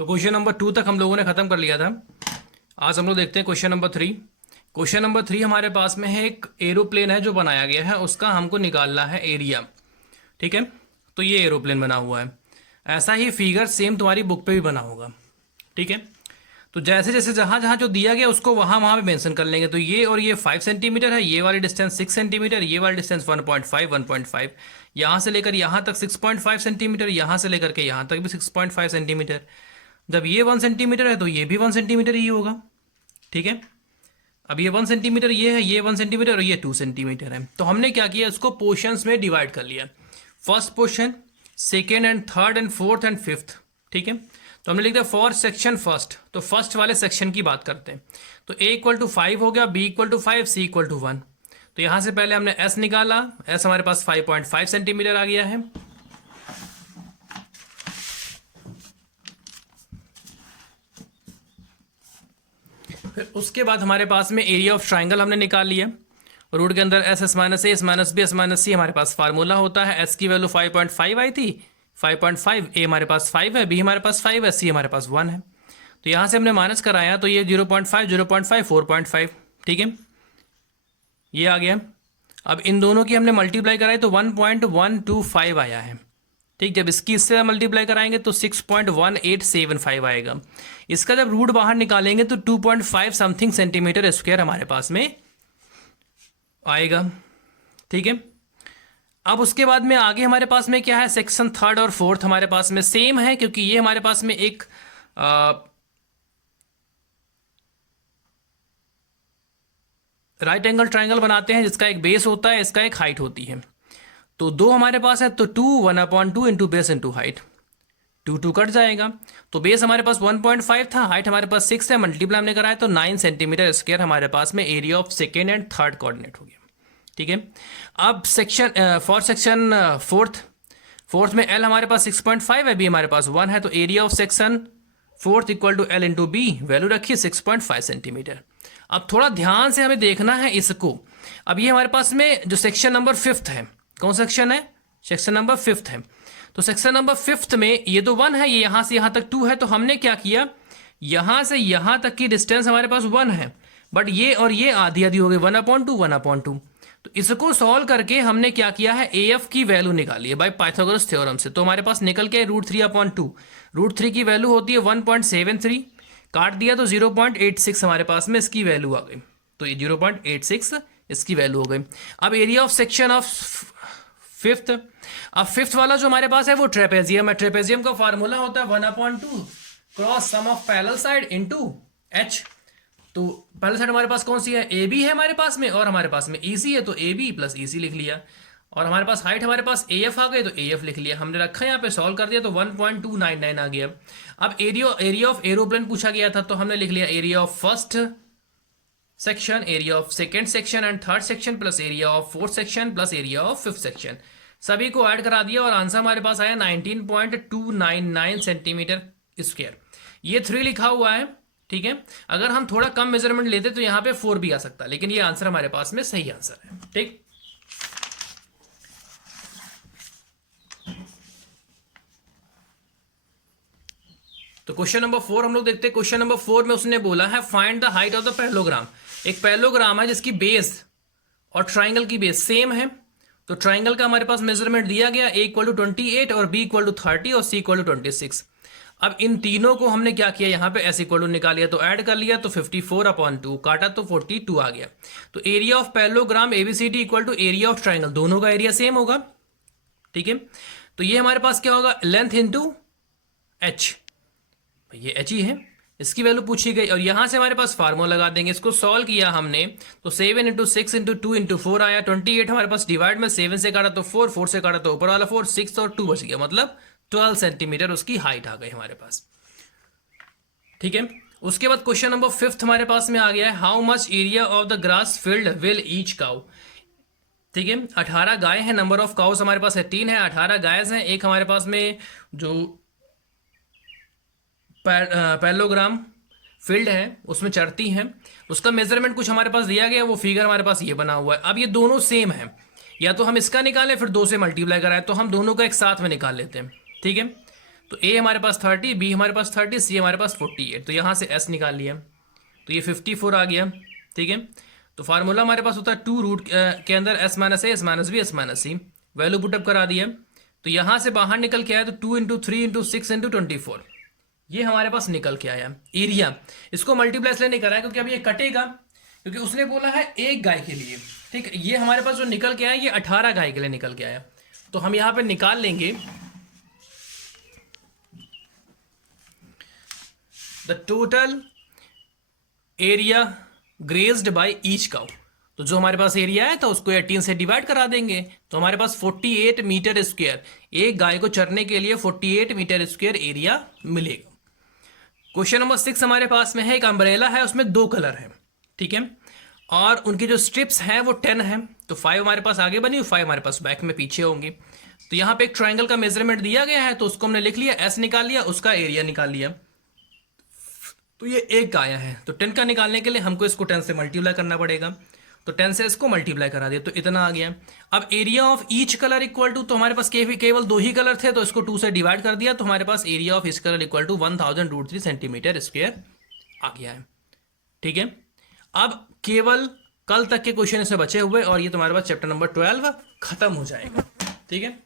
तो question number 2 तक हम लोगों ने खत्म कर लिया था। आज हम लोग देखते हैं क्वेश्चन नंबर 3। क्वेश्चन नंबर 3 हमारे पास में है, एक एरोप्लेन है जो बनाया गया है, उसका हमको निकालना है एरिया। ठीक है, तो ये एरोप्लेन बना हुआ है। ऐसा ही फिगर सेम तुम्हारी बुक पे भी बना होगा। ठीक है, तो जैसे जैसे जहाँ जहाँ जो दिया गया उसको वहाँ वहाँ पे मेंशन कर लेंगे। तो ये और ये 5 सेंटीमीटर है, ये वाली डिस्टेंस 6 सेंटीमीटर, ये वाली डिस्टेंस 1.5, यहाँ से लेकर यहाँ तक 6.5 सेंटीमीटर, यहाँ से लेकर के यहाँ तक भी 6.5 सेंटीमीटर। जब ये 1 सेंटीमीटर है तो ये भी 1 सेंटीमीटर ही होगा। ठीक है, अब ये 1 सेंटीमीटर ये है, ये 1 सेंटीमीटर और ये 2 सेंटीमीटर है। तो हमने क्या किया, इसको पोर्शंस में डिवाइड कर लिया। First portion, second and third and fourth and fifth. ठीक है, तो हमने लिख दिया फॉर सेक्शन फर्स्ट। तो फर्स्ट वाले सेक्शन की बात करते हैं। तो a इक्वल टू 5 हो गया, b equal to 5, c equal to 1। तो यहाँ से पहले हमने s निकाला, s हमारे पास 5.5 सेंटीमीटर आ गया है। फिर उसके बाद हमारे पास में एरिया ऑफ ट्राइंगल हमने निकाल लिया। रूट के अंदर S minus A, S minus B, S minus C हमारे पास फार्मूला होता है। एस की वैल्यू 5.5 आई थी, 5.5, ए हमारे पास 5 है, बी हमारे पास 5 है, सी हमारे पास 1 है। तो यहाँ से हमने माइनस कराया तो ये 0.5, 0.5, 4.5। ठीक है, ये आ गया। अब इन दोनों की हमने मल्टीप्लाई कराई तो 1.125 आया है। ठीक, जब इसकी इससे मल्टीप्लाई कराएंगे तो 6.1875 आएगा। इसका जब रूट बाहर निकालेंगे तो 2.5 समथिंग सेंटीमीटर स्क्वायर हमारे पास में आएगा। ठीक है, अब उसके बाद में आगे हमारे पास में क्या है, सेक्शन थर्ड और फोर्थ हमारे पास में सेम है, क्योंकि ये हमारे पास में एक राइट एंगल ट्राइंगल बनाते हैं जिसका एक बेस होता है, इसका एक हाइट होती है। तो दो हमारे पास है तो 2 1/2 into base into height, 2 cut जाएगा। तो बेस हमारे पास 1.5 था, हाइट हमारे पास 6 है, मल्टीप्लाई हमने कराया तो 9 सेंटीमीटर स्क्वायर हमारे पास में area of second and third coordinate हो गया। ठीक है, अब सेक्शन फॉर सेक्शन फोर्थ में एल हमारे पास 6.5 है, बी हमारे पास 1 है। तो area of section fourth equal to L into B, value रखिए 6.5 सेंटीमीटर। अब थोड़ा ध्यान से हमें देखना है इसको। अब ये हमारे पास में जो सेक्शन नंबर 5th है, कौन सेक्शन है, सेक्शन नंबर 5th है। तो सेक्शन नंबर 5th में ये तो 1 है, ये यहाँ से यहाँ तक 2 है। तो हमने क्या किया, यहाँ से यहाँ तक की डिस्टेंस हमारे पास 1 है, बट ये और ये आधी आधी हो गई, 1/2 1/2। तो इसको सॉल्व करके हमने क्या किया है, ए एफ की वैल्यू निकाली है बाय पाइथागोरस थ्योरम से। तो हमारे पास निकल के √3/2, √3 की वैल्यू होती है 1.73, काट दिया तो 0.86 हमारे पास में इसकी वैल्यू आ गई। तो ये 0.86 इसकी वैल्यू हो गई। अब area of section of fifth, अब फिफ्थ वाला जो हमारे पास है वो ट्रेपेजियम है। ट्रेपेजियम का फार्मूला होता है 1/2 cross sum of parallel side into H. तो पैरेलल साइड हमारे पास कौन सी है, ए बी है हमारे पास में, और हमारे पास में ई सी है, तो ए बी प्लस ई सी लिख लिया। और हमारे पास हाइट हमारे पास ए एफ आ गई, तो ए एफ लिख लिया। हमने रखा यहाँ पे सॉल्व कर दिया तो 1.299 आ गया। अब एरिया ऑफ एरोप्लेन पूछा गया था, तो हमने लिख लिया area of first section, area of second section and third section, plus area of fourth section, plus area of fifth section. सभी को ऐड करा दिया और आंसर हमारे पास आया 19.299 सेंटीमीटर स्क्वायर। ये 3 लिखा हुआ है। ठीक है, अगर हम थोड़ा कम मेजरमेंट लेते तो यहाँ पे 4 भी आ सकता, लेकिन ये आंसर हमारे पास में सही आंसर है। ठीक, तो क्वेश्चन नंबर 4 हम लोग देखते हैं। क्वेश्चन नंबर 4 में उसने बोला है find the height of the parallelogram. एक पैरेललोग्राम है जिसकी बेस और ट्राइंगल की बेस सेम है। तो ट्राइंगल का हमारे पास मेजरमेंट दिया गया, a इक्वल टू 28 और b इक्वल टू 30 और c इक्वल टू 26। अब इन तीनों को हमने क्या किया, यहाँ पे s इक्वल टू निकालिया तो ऐड कर लिया तो 54/2, काटा तो 42 आ गया। तो area of parallelogram ABCD equal to area of triangle, दोनों का एरिया सेम होगा। ठीक है, तो ये हमारे पास क्या होगा, लेंथ इंटू एच, ये एच ही है, इसकी वैल्यू पूछी गई। और यहाँ से हमारे पास फार्मूला लगा देंगे। इसको सॉल्व किया हमने तो 7 × 6 × 2 × 4 आया। 28 हमारे पास डिवाइड में 7 से काटा तो 4, 4 से काटा तो ऊपर वाला 4, 6 और 2 बच गया, मतलब 12 सेंटीमीटर उसकी हाइट आ गई हमारे पास। ठीक है, उसके बाद क्वेश्चन नंबर 5th हमारे पास में आ गया है, how much area of the grass field will each cow. ठीक है, 18 गाय हैं, नंबर ऑफ काउस हमारे पास है 3 है, 18 गाय हैं। एक हमारे पास में जो पैरेललोग्राम फील्ड है उसमें चढ़ती हैं, उसका मेजरमेंट कुछ हमारे पास दिया गया, वो फिगर हमारे पास ये बना हुआ है। अब ये दोनों सेम है, या तो हम इसका निकालें फिर 2 से मल्टीप्लाई कराएं, तो हम दोनों का एक साथ में निकाल लेते हैं। ठीक है, तो ए हमारे पास 30, बी हमारे पास 30, सी हमारे पास 48। तो यहाँ से एस निकाल लिया, तो ये 54 आ गया। ठीक है, तो फार्मूला हमारे पास होता है 2 रूट के अंदर S minus A, S minus B, S minus C. Value put up करा दिया, तो यहाँ से बाहर निकल के आया तो 2 इंटू 3 इंटू 6 इंटू 24, ये हमारे पास निकल के आया एरिया। इसको मल्टीप्लाई इसलिए नहीं कराया क्योंकि अब ये कटेगा, क्योंकि उसने बोला है एक गाय के लिए। ठीक है, ये हमारे पास जो निकल के आया ये 18 गाय के लिए निकल के आया। तो हम यहाँ पे निकाल लेंगे the total area grazed by each cow. तो जो हमारे पास एरिया है तो उसको 18 से डिवाइड करा देंगे, तो हमारे पास 48 मीटर स्क्वायर, एक गाय को चरने के लिए 48 मीटर स्क्वायर एरिया मिलेगा। क्वेश्चन नंबर 6 हमारे पास में है, एक अम्ब्रेला है, उसमें 2 कलर है। ठीक है, और उनकी जो स्ट्रिप्स हैं वो 10 है, तो 5 हमारे पास आगे बनी, 5 हमारे पास बैक में पीछे होंगे। तो यहाँ पे एक ट्रायंगल का मेजरमेंट दिया गया है, तो उसको हमने लिख लिया, एस निकाल लिया, उसका एरिया निकाल लिया। तो ये एक आया है, तो 10 का निकालने के लिए हमको इसको 10 से मल्टीप्लाई करना पड़ेगा, तो 10 से इसको मल्टीप्लाई करा दिया, तो इतना आ गया। अब area of each colour equal to, तो हमारे पास केवल 2 ही कलर थे, तो इसको 2 से डिवाइड कर दिया, तो हमारे पास area of each colour equal to 1000√3 centimetre square आ गया है। ठीक है, अब केवल कल तक के क्वेश्चन इसमें बचे हुए, और ये तुम्हारे पास चैप्टर नंबर 12 खत्म हो जाएगा। ठीक है।